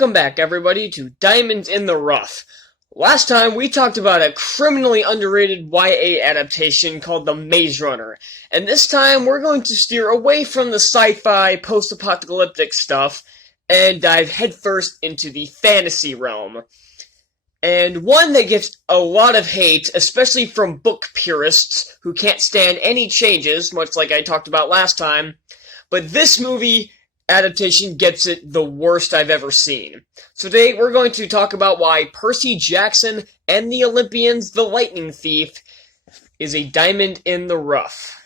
Welcome back, everybody, to Diamonds in the Rough. Last time, we talked about a criminally underrated YA adaptation called The Maze Runner, and this time, we're going to steer away from the sci-fi, post-apocalyptic stuff, and dive headfirst into the fantasy realm. And one that gets a lot of hate, especially from book purists, who can't stand any changes, much like I talked about last time, but this movie adaptation gets it the worst I've ever seen. So today we're going to talk about why Percy Jackson and the Olympians, The Lightning Thief, is a diamond in the rough.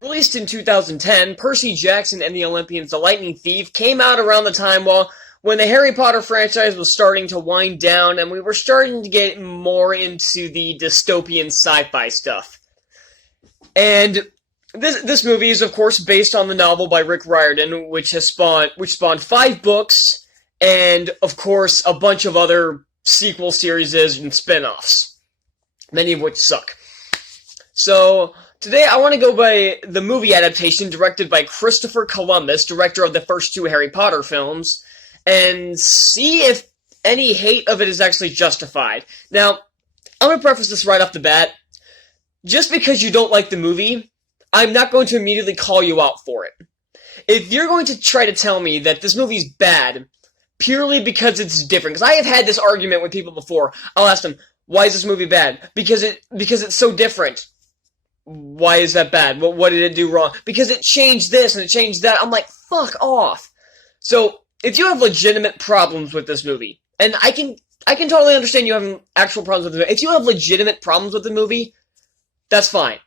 Released in 2010, Percy Jackson and the Olympians, The Lightning Thief came out around the time when the Harry Potter franchise was starting to wind down and we were starting to get more into the dystopian sci-fi stuff. And this movie is, of course, based on the novel by Rick Riordan, which spawned 5 books and, of course, a bunch of other sequel series and spin-offs, many of which suck. So today I want to go by the movie adaptation directed by Christopher Columbus, director of the first 2 Harry Potter films, and see if any hate of it is actually justified. Now, I'm going to preface this right off the bat. Just because you don't like the movie, I'm not going to immediately call you out for it. If you're going to try to tell me that this movie's bad purely because it's different, because I have had this argument with people before, I'll ask them, why is this movie bad? Because it's so different. Why is that bad? What did it do wrong? Because it changed this and it changed that. I'm like, fuck off. So, if you have legitimate problems with this movie, and I can totally understand you having actual problems with the movie. If you have legitimate problems with the movie, that's fine.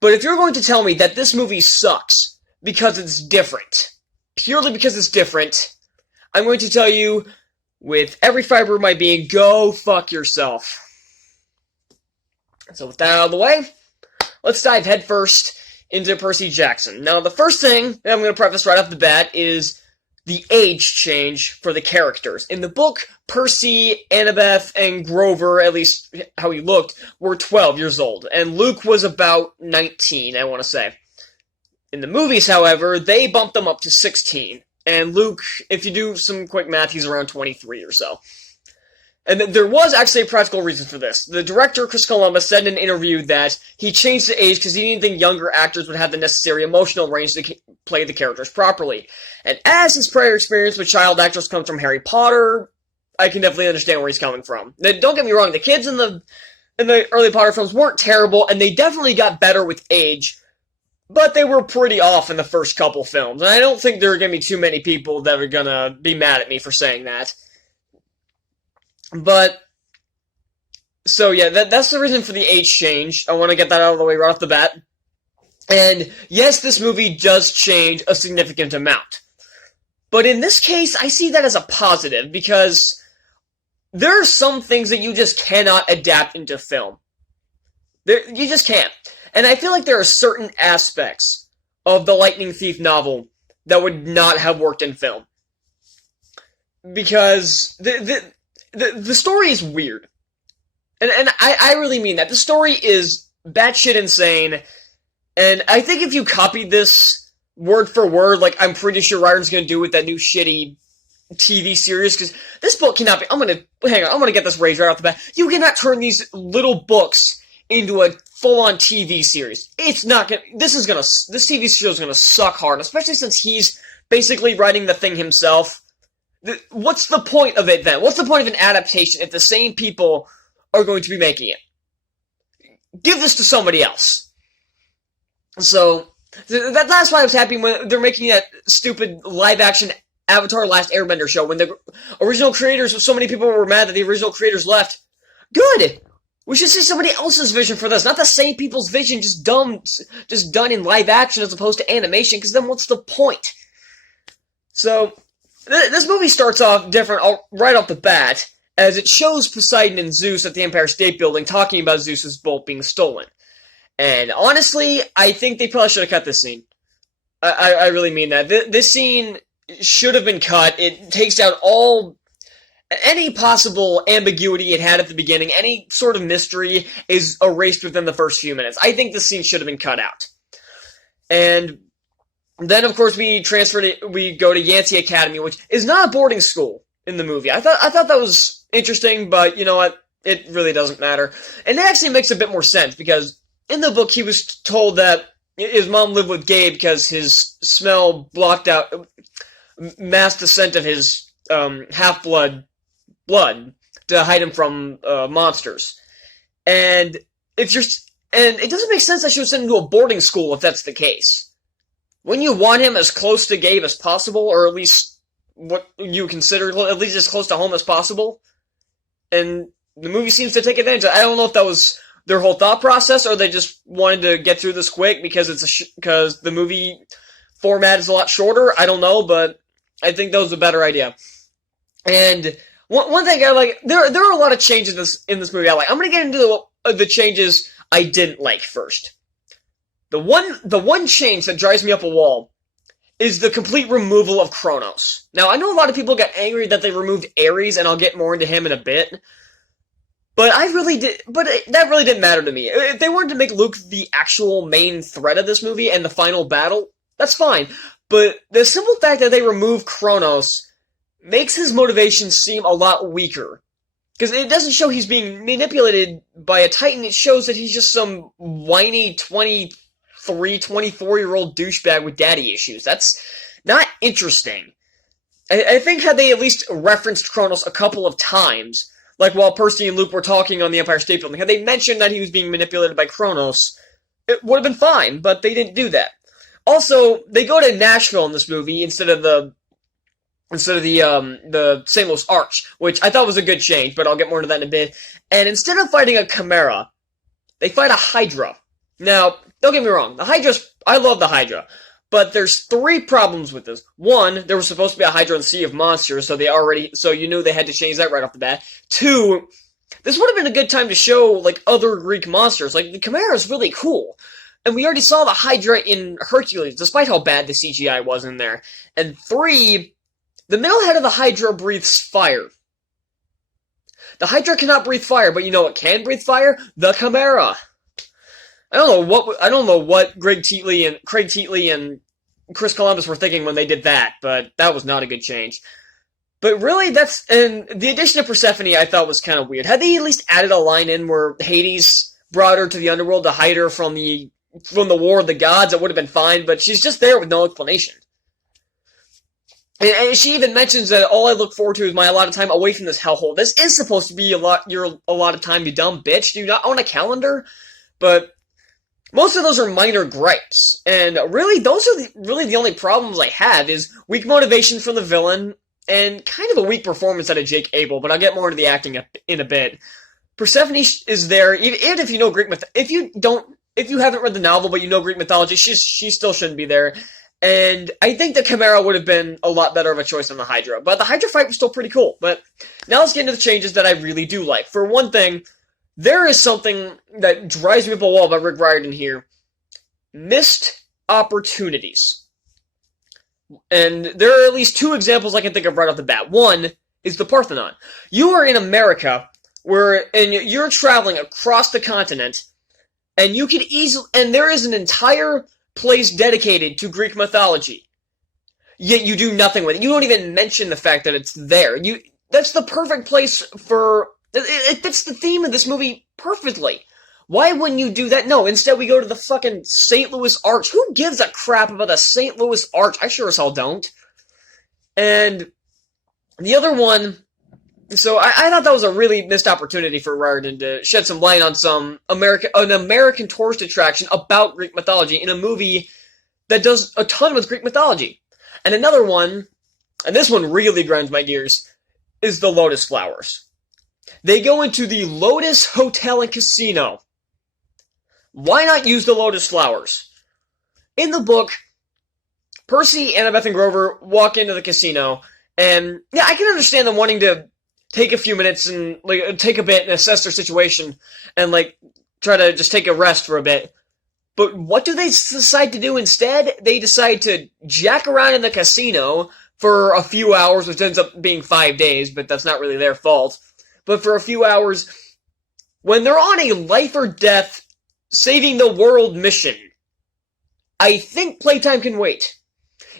But if you're going to tell me that this movie sucks because it's different, purely because it's different, I'm going to tell you, with every fiber of my being, go fuck yourself. So with that out of the way, let's dive headfirst into Percy Jackson. Now, the first thing that I'm going to preface right off the bat is the age change for the characters. In the book, Percy, Annabeth, and Grover, at least how he looked, were 12 years old, and Luke was about 19, I want to say. In the movies, however, they bumped them up to 16, and Luke, if you do some quick math, he's around 23 or so. And there was actually a practical reason for this. The director, Chris Columbus, said in an interview that he changed the age because he didn't think younger actors would have the necessary emotional range to play the characters properly. And as his prior experience with child actors comes from Harry Potter, I can definitely understand where he's coming from. Now, don't get me wrong, the kids in the early Potter films weren't terrible, and they definitely got better with age, but they were pretty off in the first couple films. And I don't think there are going to be too many people that are going to be mad at me for saying that. But, so yeah, that's the reason for the age change. I want to get that out of the way right off the bat. And yes, this movie does change a significant amount. But in this case, I see that as a positive, because there are some things that you just cannot adapt into film. You just can't. And I feel like there are certain aspects of the Lightning Thief novel that would not have worked in film. Because the story is weird. And I really mean that. The story is batshit insane. And I think if you copied this word for word, like I'm pretty sure Riordan's going to do with that new shitty TV series, because this book cannot be... I'm going to get this raised right off the bat. You cannot turn these little books into a full-on TV series. It's not going to... This TV show is going to suck hard, especially since he's basically writing the thing himself. What's the point of it then? What's the point of an adaptation if the same people are going to be making it? Give this to somebody else. So, that's why I was happy when they're making that stupid live-action Avatar Last Airbender show, when the original creators, so many people were mad that the original creators left. Good! We should see somebody else's vision for this, not the same people's vision, just done in live action as opposed to animation, because then what's the point? So, this movie starts off different right off the bat, as it shows Poseidon and Zeus at the Empire State Building talking about Zeus's boat being stolen. And honestly, I think they probably should have cut this scene. I really mean that. This scene should have been cut. It takes out all... any possible ambiguity it had at the beginning, any sort of mystery, is erased within the first few minutes. I think this scene should have been cut out. And then, of course, we go to Yancey Academy, which is not a boarding school in the movie. I thought that was interesting, but you know what? It really doesn't matter. And it actually makes a bit more sense, because in the book, he was told that his mom lived with Gabe because his smell masked the scent of his half-blood blood to hide him from monsters. And it doesn't make sense that she was sent him to a boarding school if that's the case. Wouldn't you want him as close to Gabe as possible, or at least what you consider at least as close to home as possible? And the movie seems to take advantage of it. I don't know if that was their whole thought process, or they just wanted to get through this quick because because the movie format is a lot shorter. I don't know, but I think that was a better idea. And one thing I like, there are a lot of changes in this movie I like. I'm going to get into the changes I didn't like first. The one change that drives me up a wall is the complete removal of Kronos. Now, I know a lot of people got angry that they removed Ares, and I'll get more into him in a bit. But that really didn't matter to me. If they wanted to make Luke the actual main threat of this movie and the final battle, that's fine. But the simple fact that they remove Kronos makes his motivation seem a lot weaker. Because it doesn't show he's being manipulated by a Titan, it shows that he's just some whiny 23, 24-year-old douchebag with daddy issues. That's not interesting. I think had they at least referenced Kronos a couple of times, like while Percy and Luke were talking on the Empire State Building, had they mentioned that he was being manipulated by Kronos, it would have been fine, but they didn't do that. Also, they go to Nashville in this movie instead of the St. Louis Arch, which I thought was a good change, but I'll get more into that in a bit. And instead of fighting a Chimera, they fight a Hydra. Now, don't get me wrong, I love the Hydra, but there's 3 problems with this. 1, there was supposed to be a Hydra in the Sea of Monsters, so you knew they had to change that right off the bat. 2, this would have been a good time to show, like, other Greek monsters. Like, the Chimera is really cool. And we already saw the Hydra in Hercules, despite how bad the CGI was in there. And 3, the middle head of the Hydra breathes fire. The Hydra cannot breathe fire, but you know what can breathe fire? The Chimera. I don't know what Craig Teatley and Chris Columbus were thinking when they did that, but that was not a good change. But really, and the addition of Persephone I thought was kind of weird. Had they at least added a line in where Hades brought her to the underworld to hide her from the War of the Gods, it would have been fine, but she's just there with no explanation. And she even mentions that all I look forward to is my allotted time away from this hellhole. This is supposed to be your allotted time, you dumb bitch. Do you not own a calendar? But most of those are minor gripes. And really, those are the only problems I have, is weak motivation from the villain and kind of a weak performance out of Jake Abel, but I'll get more into the acting in a bit. Persephone is there, even if you know Greek mythology. If you haven't read the novel but you know Greek mythology, she still shouldn't be there. And I think the Chimera would have been a lot better of a choice than the Hydra. But the Hydra fight was still pretty cool. But now let's get into the changes that I really do like. For one thing, there is something that drives me up a wall about Rick Riordan here. Missed opportunities. And there are at least 2 examples I can think of right off the bat. One is the Parthenon. You are in America, and you're traveling across the continent, and you could and there is an entire place dedicated to Greek mythology. Yet you do nothing with it. You don't even mention the fact that it's there. That's the perfect place for... It fits the theme of this movie perfectly. Why wouldn't you do that? No, instead we go to the fucking St. Louis Arch. Who gives a crap about the St. Louis Arch? I sure as hell don't. And the other one... So I thought that was a really missed opportunity for Riordan to shed some light on an American tourist attraction about Greek mythology in a movie that does a ton with Greek mythology. And another one, and this one really grinds my gears, is the Lotus Flowers. They go into the Lotus Hotel and Casino. Why not use the Lotus Flowers? In the book, Percy, Annabeth, and Grover walk into the casino, and yeah, I can understand them wanting to take a few minutes and take a bit and assess their situation and try to just take a rest for a bit. But what do they decide to do instead? They decide to jack around in the casino, for a few hours, which ends up being 5 days, but that's not really their fault. But for a few hours, when they're on a life or death saving the world mission, I think playtime can wait.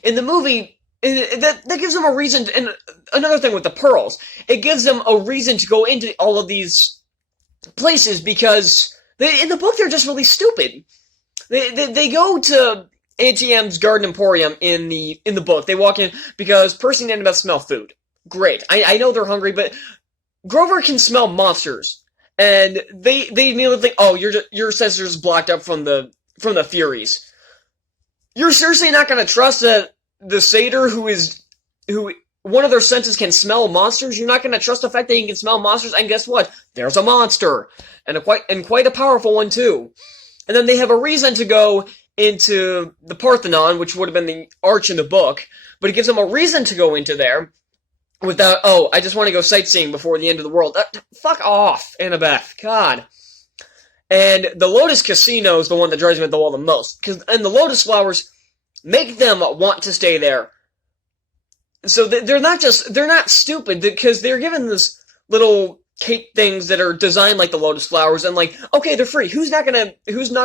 In the movie, that gives them a reason, and another thing with the pearls, it gives them a reason to go into all of these places, because in the book they're just really stupid. They go to Auntie M's Garden Emporium in the book. They walk in because Percy and Annabeth smell food. Great. I know they're hungry, but Grover can smell monsters. And they immediately think, oh, your sensor's blocked up from the Furies. You're seriously not going to trust that the satyr who one of their senses can smell monsters? You're not going to trust the fact that he can smell monsters? And guess what? There's a monster. And quite a powerful one, too. And then they have a reason to go into the Parthenon, which would have been the arch in the book, but it gives them a reason to go into there without, oh, I just want to go sightseeing before the end of the world. Fuck off, Annabeth. God. And the Lotus Casino is the one that drives me at the wall the most, and the Lotus Flowers make them want to stay there. So they're not stupid, because they're given this little cake things that are designed like the Lotus Flowers, and like, okay, they're free. Who's not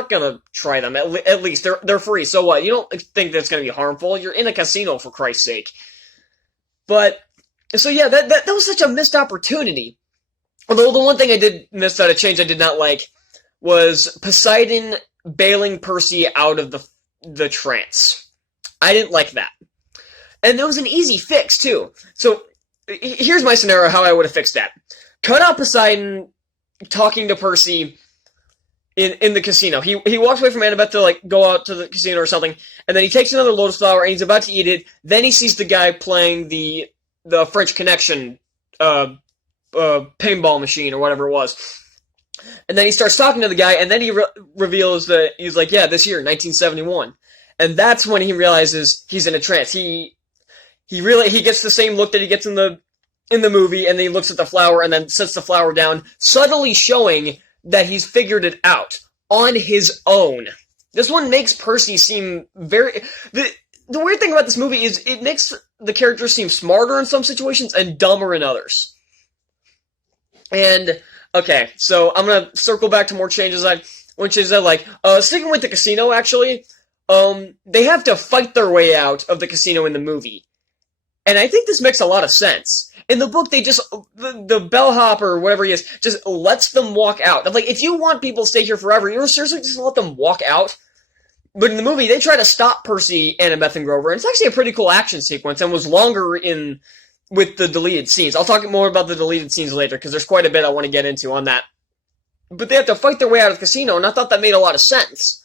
gonna try them? At least they're free. So what? You don't think that's gonna be harmful? You're in a casino, for Christ's sake. But so yeah, that was such a missed opportunity. Although the one thing I did miss that a change I did not like was Poseidon bailing Percy out of the trance. I didn't like that. And there was an easy fix, too. So, here's my scenario how I would have fixed that. Cut out Poseidon talking to Percy in the casino. He walks away from Annabeth to, like, go out to the casino or something, and then he takes another Lotus Flower, and he's about to eat it. Then he sees the guy playing the French Connection pinball machine, or whatever it was. And then he starts talking to the guy, and then he reveals that he's like, yeah, this year, 1971. And that's when he realizes he's in a trance. He gets the same look that he gets in the movie, and then he looks at the flower and then sets the flower down, subtly showing that he's figured it out on his own. This one makes Percy seem very... The weird thing about this movie is it makes the characters seem smarter in some situations and dumber in others. And, okay, so I'm gonna circle back to more changes I like. Sticking with the casino, actually, they have to fight their way out of the casino in the movie. And I think this makes a lot of sense. In the book, they just, the bellhop or whatever he is, just lets them walk out. I'm like, if you want people to stay here forever, you're seriously just gonna let them walk out? But in the movie, they try to stop Percy, Annabeth, and Grover, and it's actually a pretty cool action sequence, and was longer with the deleted scenes. I'll talk more about the deleted scenes later, because there's quite a bit I want to get into on that. But they have to fight their way out of the casino, and I thought that made a lot of sense.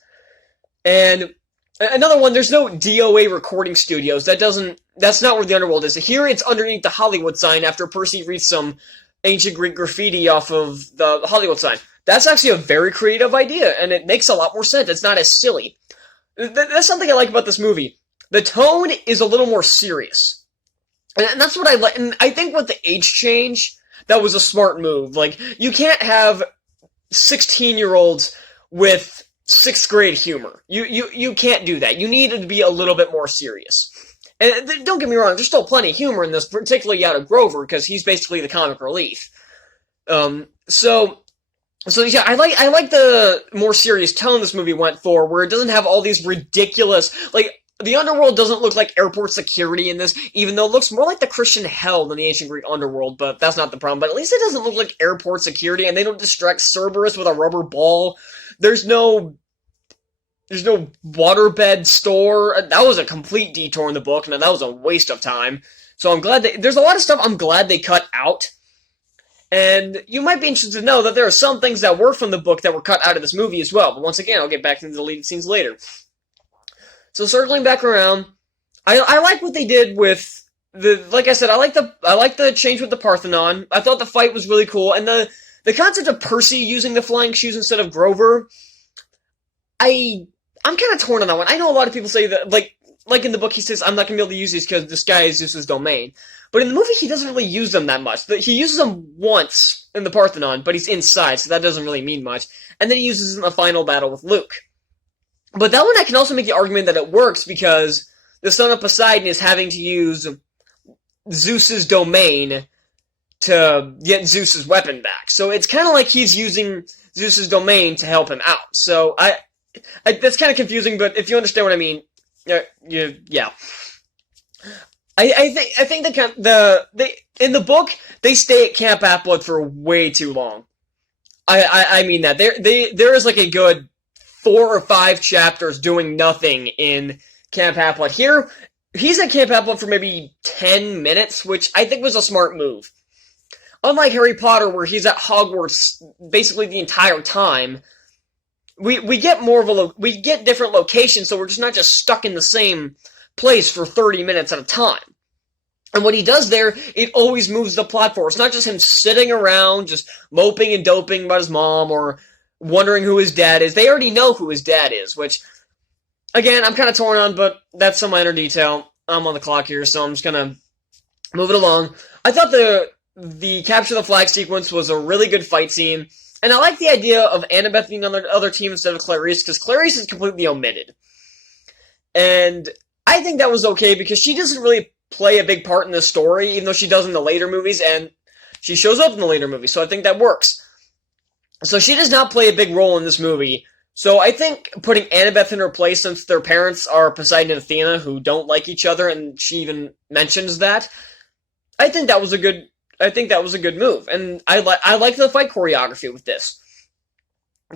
And another one, there's no DOA recording studios. That's not where the underworld is. Here it's underneath the Hollywood sign after Percy reads some ancient Greek graffiti off of the Hollywood sign. That's actually a very creative idea, and it makes a lot more sense. It's not as silly. That's something I like about this movie. The tone is a little more serious. And that's what I like. And I think with the age change, that was a smart move. Like, you can't have 16-year-olds with 6th grade humor. You can't do that. You need it to be a little bit more serious. And don't get me wrong, there's still plenty of humor in this, particularly out of Grover, because he's basically the comic relief. So yeah, I like the more serious tone this movie went for, where it doesn't have all these ridiculous, like, the underworld doesn't look like airport security in this, even though it looks more like the Christian hell than the ancient Greek underworld, but that's not the problem. But at least it doesn't look like airport security, and they don't distract Cerberus with a rubber ball. There's no waterbed store. That was a complete detour in the book, and that was a waste of time. So I'm glad there's a lot of stuff I'm glad they cut out. And you might be interested to know that there are some things that were from the book that were cut out of this movie as well. But once again, I'll get back to the deleted scenes later. So circling back around, I like what they did with like I said, I like the change with the Parthenon. I thought the fight was really cool, and the concept of Percy using the flying shoes instead of Grover, I'm kind of torn on that one. I know a lot of people say that, like in the book, he says, I'm not going to be able to use these because the sky is Zeus's domain. But in the movie, he doesn't really use them that much. He uses them once in the Parthenon, but he's inside, so that doesn't really mean much. And then he uses it in the final battle with Luke. But that one, I can also make the argument that it works because the son of Poseidon is having to use Zeus's domain to get Zeus's weapon back. So it's kind of like he's using Zeus's domain to help him out. So that's kind of confusing, but if you understand what I mean, yeah. I think in the book they stay at Camp Appleblood for way too long. I mean that there is like a good 4 or 5 chapters doing nothing in Camp Appleblood. Here, he's at Camp Appleblood for maybe 10 minutes, which I think was a smart move. Unlike Harry Potter, where he's at Hogwarts basically the entire time, we get we get different locations, so we're just not just stuck in the same place for 30 minutes at a time. And what he does there, it always moves the plot forward. It's not just him sitting around, just moping and doping about his mom, or wondering who his dad is. They already know who his dad is, which, again, I'm kind of torn on, but that's some minor detail. I'm on the clock here, so I'm just gonna move it along. I thought the capture the flag sequence was a really good fight scene, and I like the idea of Annabeth being on the other team instead of Clarice, because Clarice is completely omitted. And I think that was okay, because she doesn't really play a big part in the story, even though she does in the later movies, and she shows up in the later movies, so I think that works. So she does not play a big role in this movie, so I think putting Annabeth in her place, since their parents are Poseidon and Athena, who don't like each other, and she even mentions that, I think that was a good move, and I like the fight choreography with this.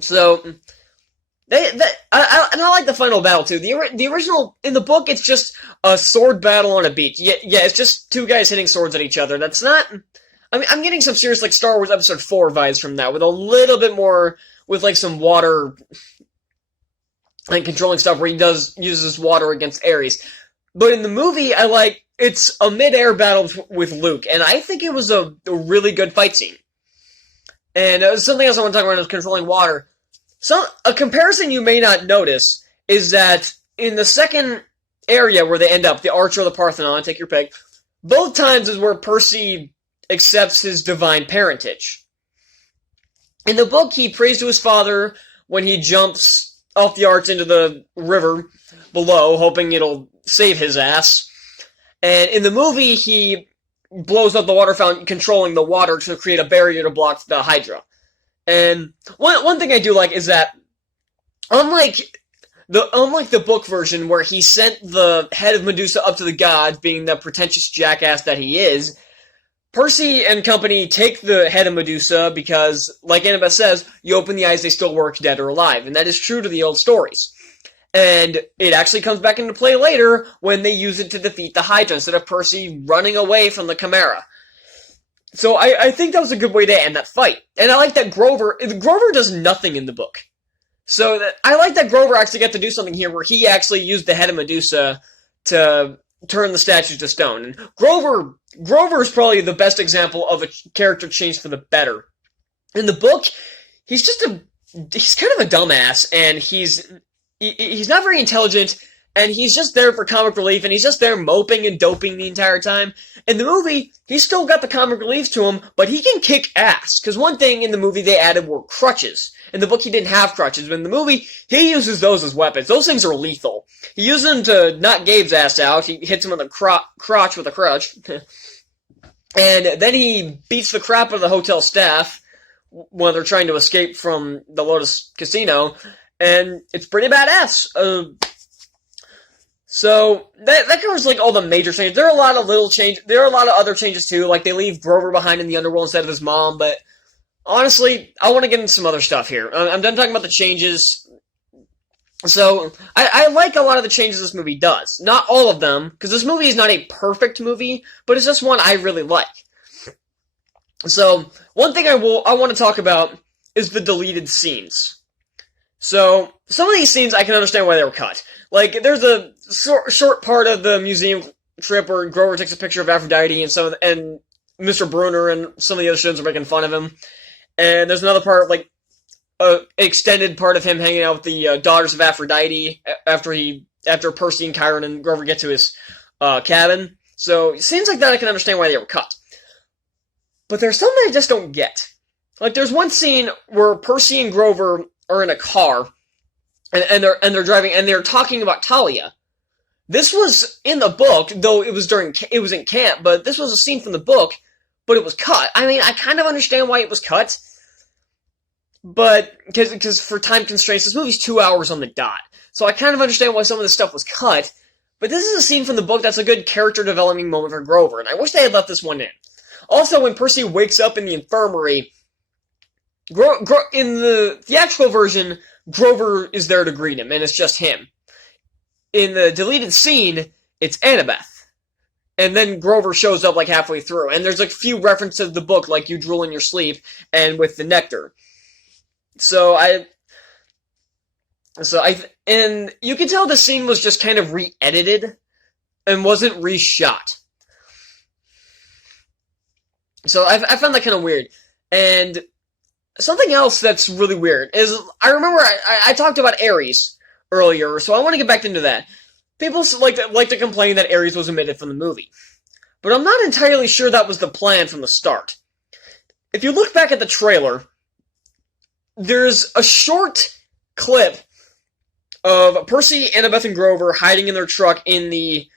So, and I like the final battle too. The original, in the book, it's just a sword battle on a beach. Yeah, it's just 2 guys hitting swords at each other. That's not, I mean, I'm getting some serious, like, Star Wars Episode 4 vibes from that, with a little bit more, with, like, some water, like, controlling stuff, where he uses water against Ares. But in the movie, it's a mid-air battle with Luke, and I think it was a really good fight scene. And something else I want to talk about is controlling water. A comparison you may not notice is that in the second area where they end up, the Arch or the Parthenon, take your pick, both times is where Percy accepts his divine parentage. In the book, he prays to his father when he jumps off the Arch into the river below, hoping it'll save his ass. And in the movie, he blows up the water fountain, controlling the water to create a barrier to block the Hydra. And one thing I do like is that, unlike the book version where he sent the head of Medusa up to the gods, being the pretentious jackass that he is, Percy and company take the head of Medusa because, like Annabeth says, you open the eyes, they still work, dead or alive. And that is true to the old stories. And it actually comes back into play later when they use it to defeat the Hydra instead of Percy running away from the Chimera. So I think that was a good way to end that fight. And I like that Grover does nothing in the book. So I like that Grover actually got to do something here where he actually used the head of Medusa to turn the statues to stone. And Grover is probably the best example of a character change for the better. In the book, he's kind of a dumbass, and he's not very intelligent, and he's just there for comic relief, and he's just there moping and doping the entire time. In the movie, he's still got the comic relief to him, but he can kick ass. Because one thing in the movie they added were crutches. In the book, he didn't have crutches, but in the movie, he uses those as weapons. Those things are lethal. He uses them to knock Gabe's ass out. He hits him in the crotch with a crutch. And then he beats the crap out of the hotel staff when they're trying to escape from the Lotus Casino. And it's pretty badass. So that covers like all the major changes. There are a lot of little changes. There are a lot of other changes too. Like they leave Grover behind in the underworld instead of his mom. But honestly, I want to get into some other stuff here. I'm done talking about the changes. So I like a lot of the changes this movie does. Not all of them, because this movie is not a perfect movie, but it's just one I really like. So one thing I want to talk about is the deleted scenes. So, some of these scenes, I can understand why they were cut. Like, there's a short part of the museum trip where Grover takes a picture of Aphrodite and Mr. Bruner and some of the other students are making fun of him. And there's another part, like, extended part of him hanging out with the daughters of Aphrodite after Percy and Chiron and Grover get to his cabin. So, scenes like that I can understand why they were cut. But there's something I just don't get. Like, there's one scene where Percy and Grover are in a car, and they're driving, and they're talking about Talia. This was in the book, though it was in camp, but this was a scene from the book, but it was cut. I mean, I kind of understand why it was cut, but, because for time constraints, this movie's 2 hours on the dot. So I kind of understand why some of this stuff was cut, but this is a scene from the book that's a good character developing moment for Grover, and I wish they had left this one in. Also, when Percy wakes up in the infirmary, in the theatrical version, Grover is there to greet him, and it's just him. In the deleted scene, it's Annabeth. And then Grover shows up like halfway through, and there's a few references to the book, like you drool in your sleep, and with the nectar. And you can tell the scene was just kind of re-edited, and wasn't reshot. So I found that kind of weird. And something else that's really weird is, I remember I talked about Ares earlier, so I want to get back into that. People like to complain that Ares was omitted from the movie. But I'm not entirely sure that was the plan from the start. If you look back at the trailer, there's a short clip of Percy, Annabeth, and Grover hiding in their truck in the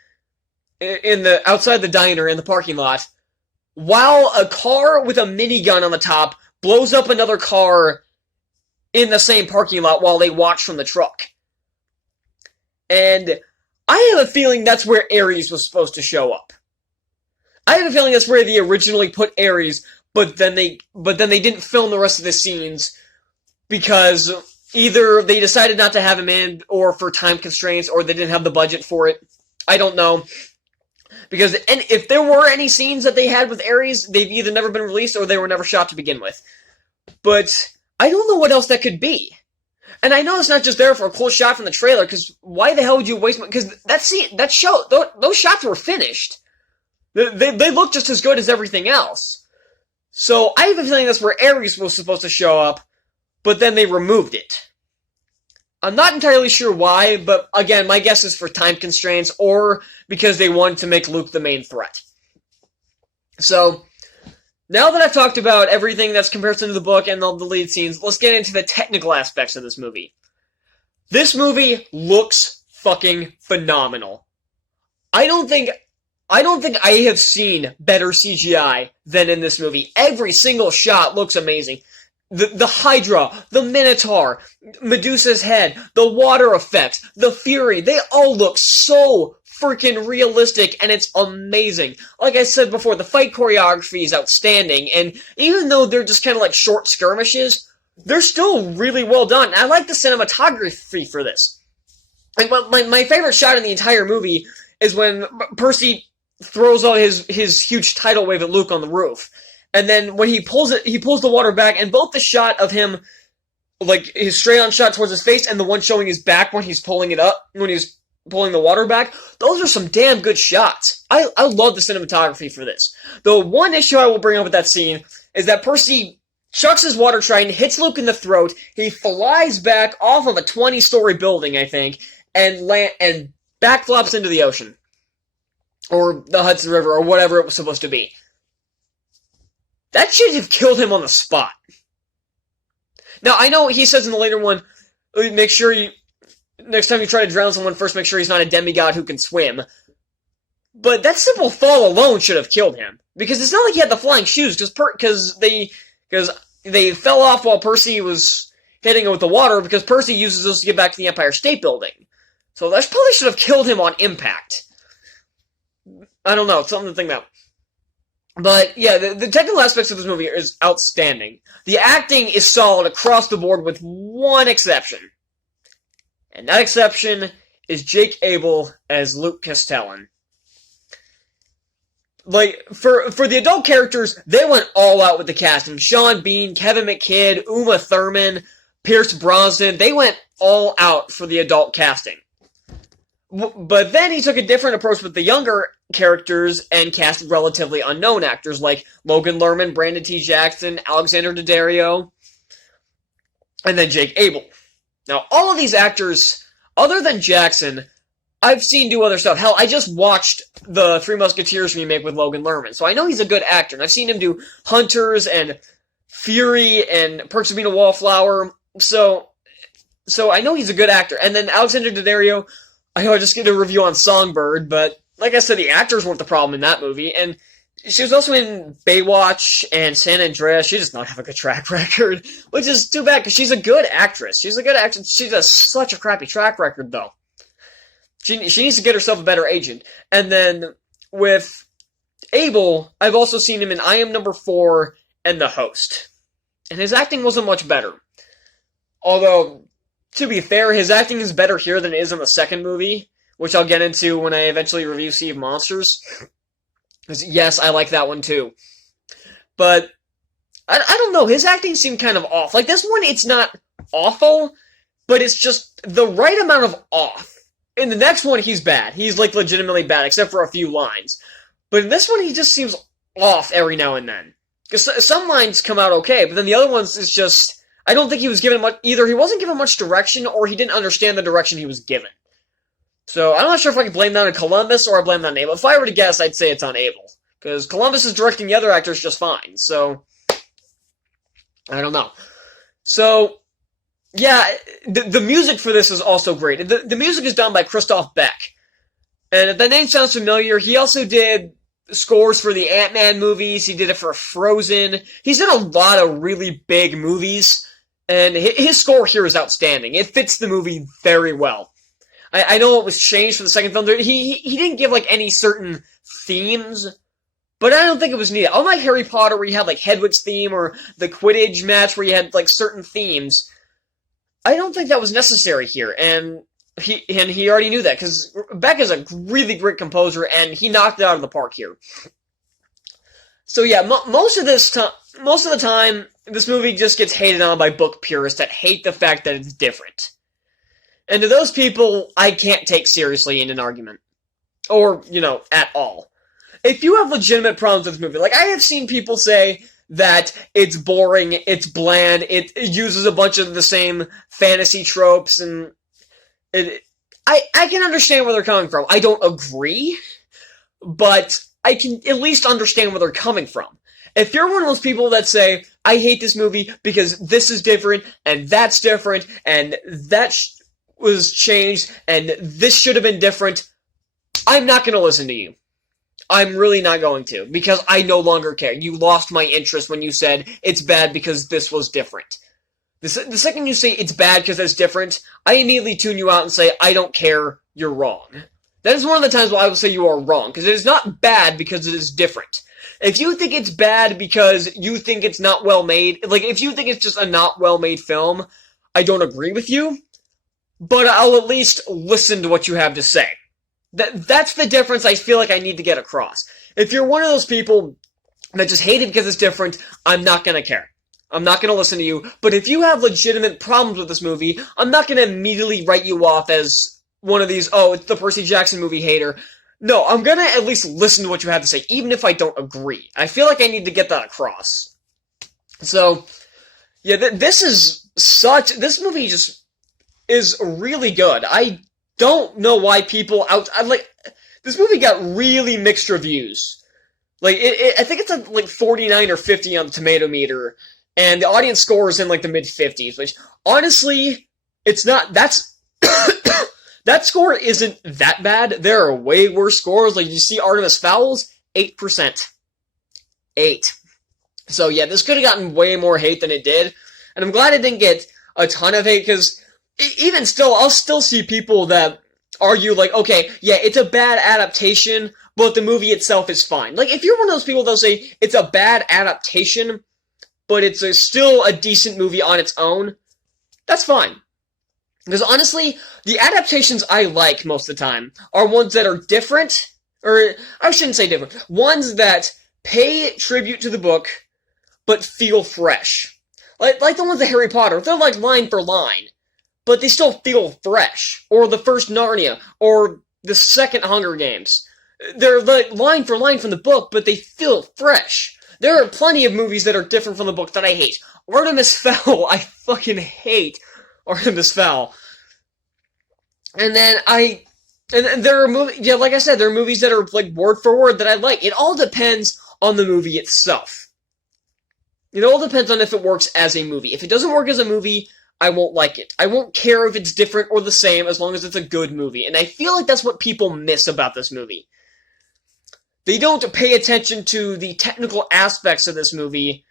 outside the diner in the parking lot, while a car with a minigun on the top blows up another car in the same parking lot while they watch from the truck. And I have a feeling that's where Ares was supposed to show up. I have a feeling that's where they originally put Ares, but then they didn't film the rest of the scenes because either they decided not to have him in, or for time constraints, or they didn't have the budget for it. I don't know. Because if there were any scenes that they had with Ares, they've either never been released or they were never shot to begin with. But I don't know what else that could be. And I know it's not just there for a cool shot from the trailer, because why the hell would you waste money? Because those shots were finished. They look just as good as everything else. So I have a feeling that's where Ares was supposed to show up, but then they removed it. I'm not entirely sure why, but again, my guess is for time constraints, or because they wanted to make Luke the main threat. So, now that I've talked about everything that's comparison to the book and all the lead scenes, let's get into the technical aspects of this movie. This movie looks fucking phenomenal. I don't think I have seen better CGI than in this movie. Every single shot looks amazing. The Hydra, the Minotaur, Medusa's head, the water effects, the Fury, they all look so freaking realistic, and it's amazing. Like I said before, the fight choreography is outstanding, and even though they're just kind of like short skirmishes, they're still really well done. I like the cinematography for this. Like, my favorite shot in the entire movie is when Percy throws out his huge tidal wave at Luke on the roof. And then when he pulls the water back, and both the shot of him, like his straight-on shot towards his face, and the one showing his back when he's pulling it up, when he's pulling the water back, those are some damn good shots. I love the cinematography for this. The one issue I will bring up with that scene is that Percy chucks his water trident, hits Luke in the throat, he flies back off of a 20-story building, I think, and backflops into the ocean. Or the Hudson River, or whatever it was supposed to be. That should have killed him on the spot. Now, I know he says in the later one, next time you try to drown someone, first make sure he's not a demigod who can swim. But that simple fall alone should have killed him. Because it's not like he had the flying shoes, because they fell off while Percy was hitting it with the water, because Percy uses those to get back to the Empire State Building. So that probably should have killed him on impact. I don't know, it's something to think about. But, yeah, the technical aspects of this movie is outstanding. The acting is solid across the board with one exception. And that exception is Jake Abel as Luke Castellan. Like, for the adult characters, they went all out with the casting. Sean Bean, Kevin McKidd, Uma Thurman, Pierce Brosnan, they went all out for the adult casting. But then he took a different approach with the younger characters and cast relatively unknown actors like Logan Lerman, Brandon T. Jackson, Alexander Daddario, and then Jake Abel. Now, all of these actors, other than Jackson, I've seen do other stuff. Hell, I just watched the Three Musketeers remake with Logan Lerman, so I know he's a good actor, and I've seen him do Hunters and Fury and Perks of Being a Wallflower, so I know he's a good actor. And then Alexander Daddario, I know I just did a review on Songbird, but like I said, the actors weren't the problem in that movie, and she was also in Baywatch and San Andreas. She does not have a good track record, which is too bad, because she's a good actress. She's a good actress. She does such a crappy track record, though. She needs to get herself a better agent. And then, with Abel, I've also seen him in I Am Number 4 and The Host. And his acting wasn't much better. Although, to be fair, his acting is better here than it is in the second movie, which I'll get into when I eventually review Sea of Monsters. Because, yes, I like that one too. But, I don't know, his acting seemed kind of off. Like, this one, it's not awful, but it's just the right amount of off. In the next one, he's bad. He's, like, legitimately bad, except for a few lines. But in this one, he just seems off every now and then. Because some lines come out okay, but then the other ones is just... I don't think he was given much... Either he wasn't given much direction, or he didn't understand the direction he was given. So, I'm not sure if I can blame that on Columbus, or I blame that on Abel. If I were to guess, I'd say it's on Abel. Because Columbus is directing the other actors just fine, so... I don't know. So... Yeah, the music for this is also great. The music is done by Christoph Beck. And if the name sounds familiar, he also did scores for the Ant-Man movies. He did it for Frozen. He's done a lot of really big movies. And his score here is outstanding. It fits the movie very well. I know it was changed for the second film. He didn't give, like, any certain themes, but I don't think it was needed. Unlike Harry Potter, where you had, like, Hedwig's theme, or the Quidditch match, where you had, like, certain themes, I don't think that was necessary here, and he already knew that, because Beck is a really great composer, and he knocked it out of the park here. So yeah, most of the time, this movie just gets hated on by book purists that hate the fact that it's different. And to those people, I can't take seriously in an argument. Or, at all. If you have legitimate problems with this movie, like I have seen people say that it's boring, it's bland, it uses a bunch of the same fantasy tropes, and I can understand where they're coming from. I don't agree, but I can at least understand where they're coming from. If you're one of those people that say, I hate this movie because this is different, and that's different, and that was changed, and this should have been different, I'm not going to listen to you. I'm really not going to, because I no longer care. You lost my interest when you said it's bad because this was different. The second you say it's bad because it's different, I immediately tune you out and say, I don't care, you're wrong. That is one of the times where I will say you are wrong, because it is not bad because it is different. If you think it's bad because you think it's not well made, like if you think it's just a not well made film, I don't agree with you, but I'll at least listen to what you have to say. That's the difference I feel like I need to get across. If you're one of those people that just hate it because it's different, I'm not gonna care. I'm not gonna listen to you. But if you have legitimate problems with this movie, I'm not gonna immediately write you off as one of these, oh, it's the Percy Jackson movie hater. No, I'm gonna at least listen to what you have to say, even if I don't agree. I feel like I need to get that across. So, yeah, this movie just is really good. I don't know why people this movie got really mixed reviews. Like, I think it's at, like, 49 or 50 on the tomato meter, and the audience score is in, like, the mid-50s, which, honestly, it's not, that score isn't that bad. There are way worse scores. Like, you see Artemis Fowl's 8%. 8. So, yeah, this could have gotten way more hate than it did, and I'm glad it didn't get a ton of hate, because even still, I'll still see people that argue, like, okay, yeah, it's a bad adaptation, but the movie itself is fine. Like, if you're one of those people that'll say it's a bad adaptation, but it's still a decent movie on its own, that's fine. Because honestly, the adaptations I like most of the time are ones that are different, or I shouldn't say different, ones that pay tribute to the book, but feel fresh. Like the ones of Harry Potter, they're like line for line, but they still feel fresh. Or the first Narnia, or the second Hunger Games. They're like line for line from the book, but they feel fresh. There are plenty of movies that are different from the book that I hate. Artemis Fowl, I fucking hate Artemis Fowl. And then there are movies, yeah, like I said, there are movies that are like word for word that I like. It all depends on the movie itself. It all depends on if it works as a movie. If it doesn't work as a movie, I won't like it. I won't care if it's different or the same as long as it's a good movie. And I feel like that's what people miss about this movie. They don't pay attention to the technical aspects of this movie.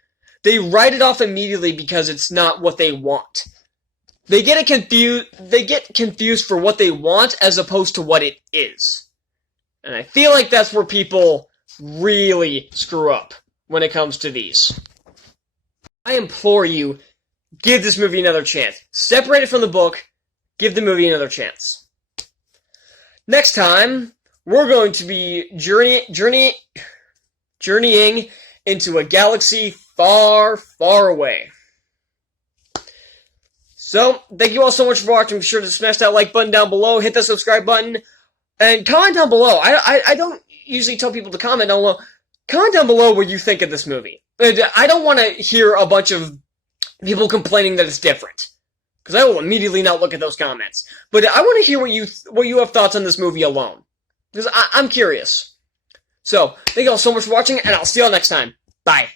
They write it off immediately because it's not what they want. They get confused for what they want as opposed to what it is. And I feel like that's where people really screw up when it comes to these. I implore you, give this movie another chance. Separate it from the book. Give the movie another chance. Next time, we're going to be journeying into a galaxy far, far away. So, thank you all so much for watching. Be sure to smash that like button down below, hit the subscribe button, and comment down below. I don't usually tell people to comment down below. Comment down below what you think of this movie. I don't want to hear a bunch of people complaining that it's different, because I will immediately not look at those comments. But I want to hear what you have thoughts on this movie alone, because I'm curious. So, thank you all so much for watching, and I'll see you all next time. Bye.